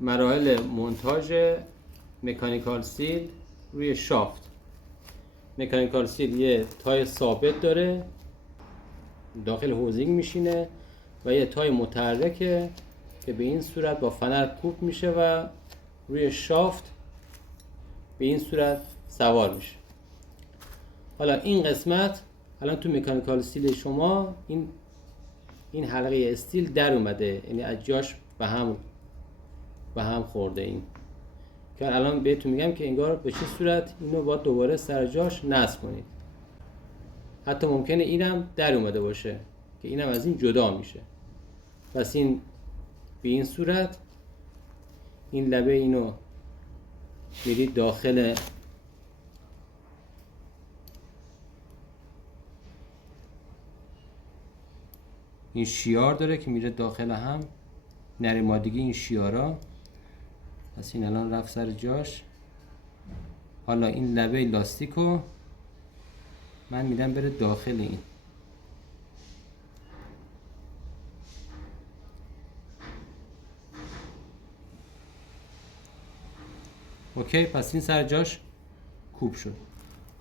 مراحل مونتاژ مکانیکال سیل روی شافت. مکانیکال سیل یه تای ثابت داره داخل هوزینگ میشینه و یه تای متحرکه که به این صورت با فنر کوب میشه و روی شافت به این صورت سوار میشه. حالا این قسمت الان تو مکانیکال سیل شما این حلقه استیل در اومده، یعنی از جاش به هم خورده. این که الان بهتون میگم که انگار به چه صورت اینو باید دوباره سر جاش نصب کنید. حتی ممکنه اینم در اومده باشه که اینم از این جدا میشه. پس این به این صورت این لبه اینو میرید داخل این شیار داره که میره داخل هم نریمادگی این شیارا. پس این الان رفت سر جاش. حالا این لبه لاستیکو من میدم بره داخل این. اوکی، پس این سر جاش کوب شد.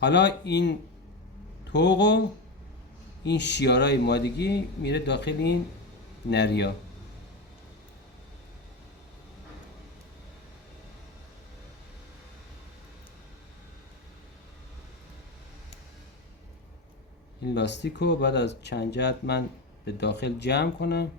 حالا این توق و این شیارای مادگی میره داخل این نریا. این لاستیکو بعد از چند جهت من به داخل جمع کنم.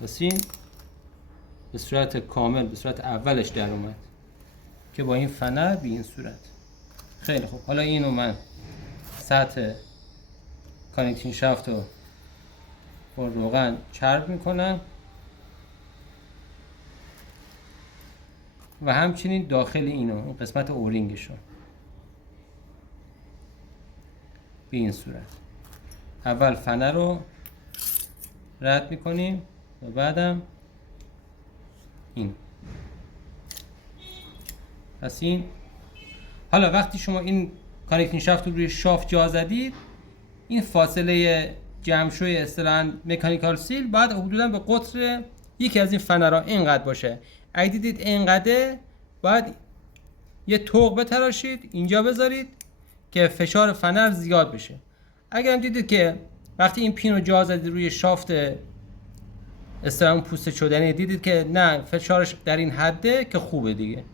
پس این به صورت کامل به صورت اولش در اومد که با این فنر به این صورت. خیلی خوب، حالا اینو من سطح کانکتینگ شافت رو با روغن چرب میکنم و همچنین داخل اینو اون قسمت اورینگشو به این صورت. اول فنر رو رد میکنیم و بعدم این. پس این حالا وقتی شما این کانکتینگ شافت رو روی شافت جا زدید، این فاصله جمع‌شوی اصطلاحاً مکانیکال سیل باید حدوداً به قطر یکی از این فنرها اینقدر باشه. اگه دیدید اینقدره باید یه توق بتراشید اینجا بذارید که فشار فنر زیاد بشه. اگر هم دیدید که وقتی این پین رو جا زدید روی شافت اصطلاحاً پوست شدنی دیدید که نه فشارش در این حده، که خوبه دیگه.